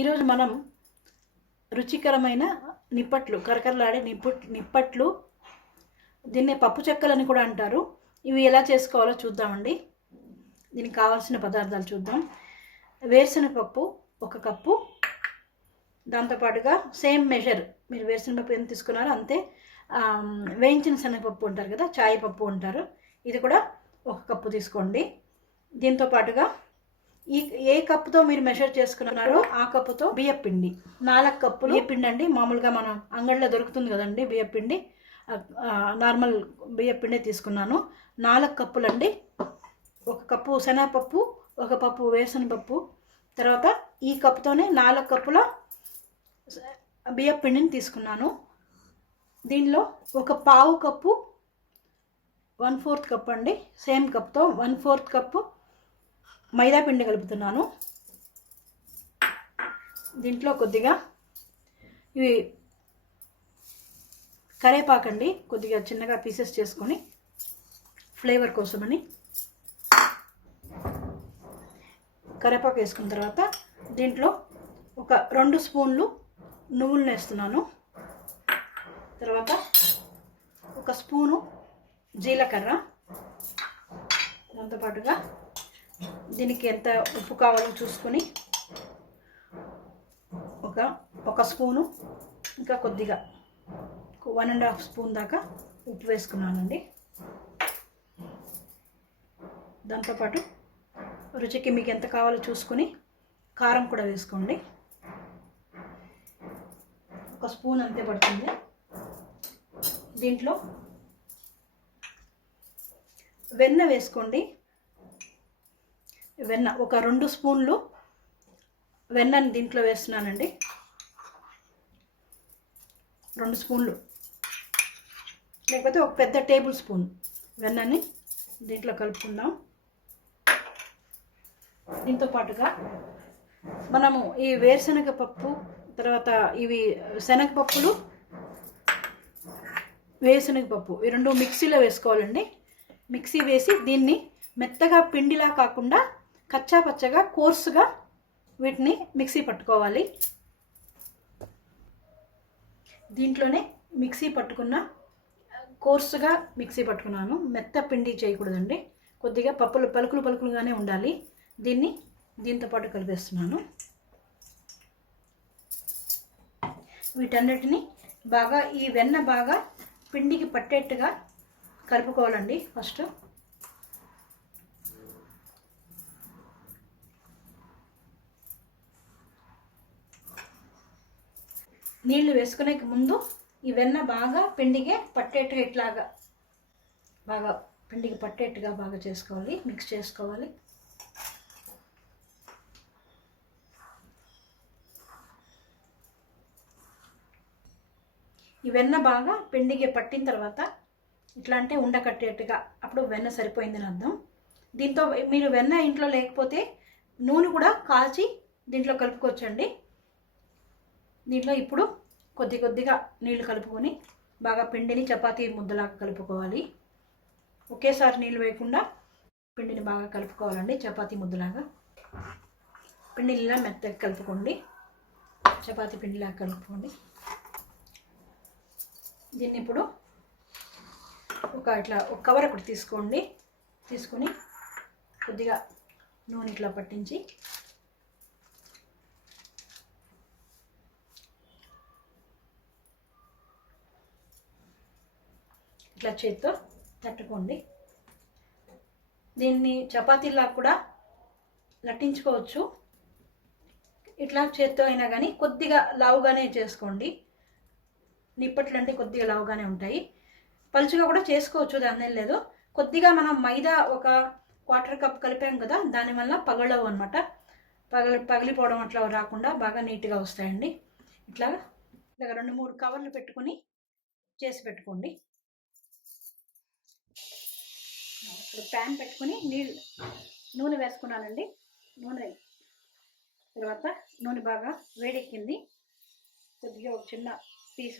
ఈరోజు మనం రుచికరమైన నిప్పట్లు, కరకరలాడే నిప్పట్లు, దీన్నే పప్పు చెక్కలని కూడా అంటారు. ఇవి ఎలా చేసుకోవాలో చూద్దామండి. దీనికి కావాల్సిన పదార్థాలు చూద్దాం. వేరుశనగపప్పు 1 కప్పు, దాంతోపాటుగా సేమ్ మెజర్, మీరు వేరుశనగపప్పు ఎంత తీసుకున్నారో అంతే. వేయించిన శనగపప్పు అంటారు కదా, చాయ్ పప్పు అంటారు, ఇది కూడా 1 కప్పు తీసుకోండి. దీంతో పాటుగా ఏ కప్పుతో మీరు మెజర్ చేసుకున్నారో ఆ కప్పుతో బియ్యపిండి 4 కప్పులు బియ్యపిండి అండి. మామూలుగా మనం అంగడిలో దొరుకుతుంది కదండి బియ్యపిండి, నార్మల్ బియ్యపిండి తీసుకున్నాను. 4 కప్పులు అండి. 1 కప్పు శనగపప్పు, 1 కప్పు వేరుశనగపప్పు, తర్వాత ఈ కప్పుతోనే 4 కప్పుల బియ్యపిండిని తీసుకున్నాను. దీనిలో 1/4 కప్పు 1/4 కప్పు అండి, సేమ్ కప్తో 1/4 కప్పు మైదా పిండి కలుపుతున్నాను. దీంట్లో కొద్దిగా ఇవి కరేపాకండి, కొద్దిగా చిన్నగా పీసెస్ చేసుకొని ఫ్లేవర్ కోసమని కరేపాకు వేసుకున్న తర్వాత దీంట్లో ఒక 2 స్పూన్లు నువ్వులను వేస్తున్నాను. తర్వాత 1 స్పూను జీలకర్ర, దాంతోపాటుగా దీనికి ఎంత ఉప్పు కావాలో చూసుకొని ఒక స్పూను, ఇంకా కొద్దిగా 1.5 స్పూన్ దాకా ఉప్పు వేసుకున్నానండి. దాంతోపాటు రుచికి మీకు ఎంత కావాలో చూసుకొని కారం కూడా వేసుకోండి. 1 స్పూన్ అంతే పడుతుంది. దీంట్లో వెన్న వేసుకోండి. వెన్న ఒక 2 స్పూన్లు వెన్నని దీంట్లో వేస్తున్నానండి. 2 స్పూన్లు, లేకపోతే ఒక పెద్ద టేబుల్ స్పూన్ వెన్నని దీంట్లో కలుపుకుందాం. దీంతో పాటుగా మనము ఈ వేరుశనగపప్పు, తర్వాత ఇవి శనగపప్పులు, వేరుశనగపప్పు ఈ 2 మిక్సీలో వేసుకోవాలండి. మిక్సీ వేసి దీన్ని మెత్తగా పిండిలా కాకుండా కచ్చా పచ్చగా కోర్సుగా వీటిని మిక్సీ పట్టుకోవాలి. దీంట్లోనే మిక్సీ పట్టుకున్న కోర్సుగా మిక్సీ పట్టుకున్నాను. మెత్త పిండి చేయకూడదండి, కొద్దిగా పలుకులుగానే ఉండాలి. దీన్ని దీంతో పాటు కలిపేస్తున్నాను. వీటన్నిటిని బాగా ఈ వెన్న బాగా పిండికి పట్టేట్టుగా కలుపుకోవాలండి. ఫస్ట్ నీళ్లు వేసుకునే ముందు ఈ వెన్న బాగా పిండికి పట్టేట్టుగా, ఇట్లాగా బాగా పిండికి పట్టేట్టుగా బాగా చేసుకోవాలి, మిక్స్ చేసుకోవాలి. ఈ వెన్న బాగా పిండికి పట్టిన తర్వాత ఇట్లా అంటే ఉండకట్టేట్టుగా, అప్పుడు వెన్న సరిపోయిందని అర్థం. దీంతో మీరు వెన్న ఇంట్లో లేకపోతే నూనె కూడా కాల్చి దీంట్లో కలుపుకోవచ్చండి. దీంట్లో ఇప్పుడు కొద్దిగా నీళ్లు కలుపుకొని బాగా పిండిని చపాతీ ముద్దలాగా కలుపుకోవాలి. ఒకేసారి నీళ్ళు వేయకుండా పిండిని బాగా కలుపుకోవాలండి. చపాతీ ముద్దలాగా పిండిని ఇలా మెత్తగా కలుపుకోండి, చపాతీ పిండిలాగా కలుపుకోండి. దీన్ని ఇప్పుడు ఒక కవర్ ఒకటి తీసుకోండి. తీసుకొని కొద్దిగా నూనె ఇట్లా పట్టించి ఇట్లా చేత్తో తట్టుకోండి. దీన్ని చపాతీలా కూడా లట్టించుకోవచ్చు, ఇట్లా చేత్తో అయినా కానీ కొద్దిగా లావుగానే చేసుకోండి. నిప్పట్లు అంటే కొద్దిగా లావుగానే ఉంటాయి. పలుచుగా కూడా చేసుకోవచ్చు, దాని లేదు. కొద్దిగా మనం మైదా 1/4 కప్ కలిపాం కదా, దానివల్ల పగలవు అనమాట. పగిలిపోవడం అట్లా రాకుండా బాగా నీట్గా వస్తాయండి. ఇట్లా 2-3 కవర్లు పెట్టుకొని చేసి పెట్టుకోండి. ఇప్పుడు ప్యాన్ పెట్టుకుని నూనె వేసుకున్నానండి. నూనె తర్వాత నూనె బాగా వేడెక్కింది. కొద్దిగా ఒక చిన్న పీస్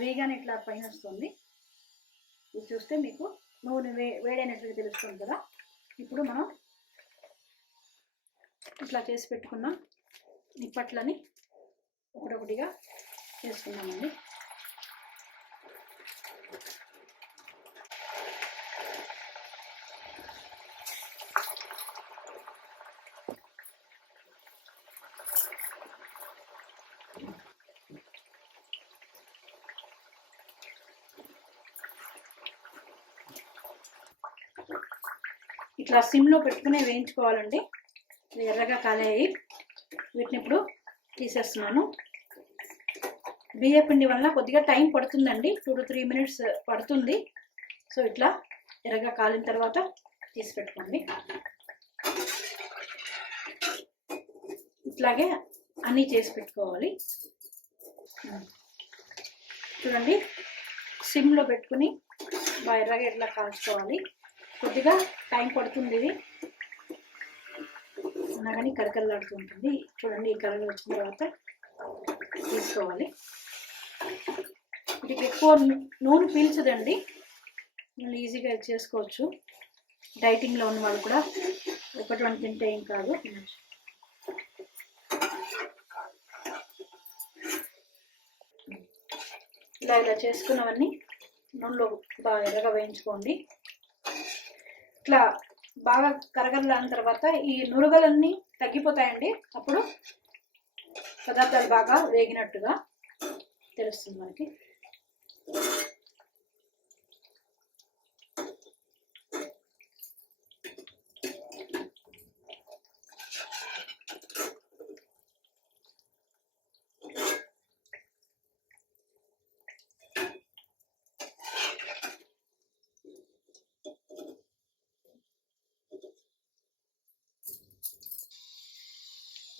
వేయగానే ఇట్లా పైన వస్తుంది. ఇది చూస్తే మీకు నూనె వేడైనట్లుగా తెలుస్తుంది కదా. ఇప్పుడు మనం ఇట్లా చేసి పెట్టుకున్న నిప్పట్లని ఒకటొకటిగా వేసుకున్నామండి. ఇట్లా సిమ్లో పెట్టుకుని వేయించుకోవాలండి. ఎర్రగా కాలేయి. వీటిని ఇప్పుడు తీసేస్తున్నాను. బియ్య పిండి వల్ల కొద్దిగా టైం పడుతుందండి, 2 to 3 minutes పడుతుంది. సో ఇట్లా ఎర్రగా కాలిన తర్వాత తీసి పెట్టుకోండి. ఇట్లాగే అన్నీ చేసి పెట్టుకోవాలి. చూడండి, సిమ్లో పెట్టుకుని బాగా ఎర్రగా ఇట్లా కాల్చుకోవాలి. కొద్దిగా టైం పడుతుంది, ఇది అన్నా కానీ కరకరలాడుతూ ఉంటుంది. చూడండి, ఈ కలర్ వచ్చిన తర్వాత తీసుకోవాలి. వీటికి ఎక్కువ నూనె పీల్చదండి, మనం ఈజీగా చేసుకోవచ్చు. డైటింగ్లో ఉన్న వాళ్ళు కూడా ఒకటి తింటే ఏం కాదు. ఇలా చేసుకున్నవన్నీ నూనెలో బాగా ఎర్రగా వేయించుకోండి. ఇట్లా బాగా కరగలాడిన తర్వాత ఈ నురగలన్నీ తగ్గిపోతాయండి. అప్పుడు పదార్థాలు బాగా వేగినట్టుగా తెలుస్తుంది మనకి.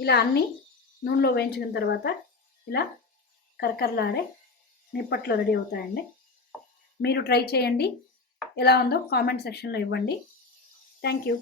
ఇలా అన్నీ నూనెలో వేయించుకున్న తర్వాత ఇలా కరకరలాడే నిప్పట్లో రెడీ అవుతాయండి. మీరు ట్రై చేయండి, ఎలా ఉందో కామెంట్ సెక్షన్లో ఇవ్వండి. Thank you.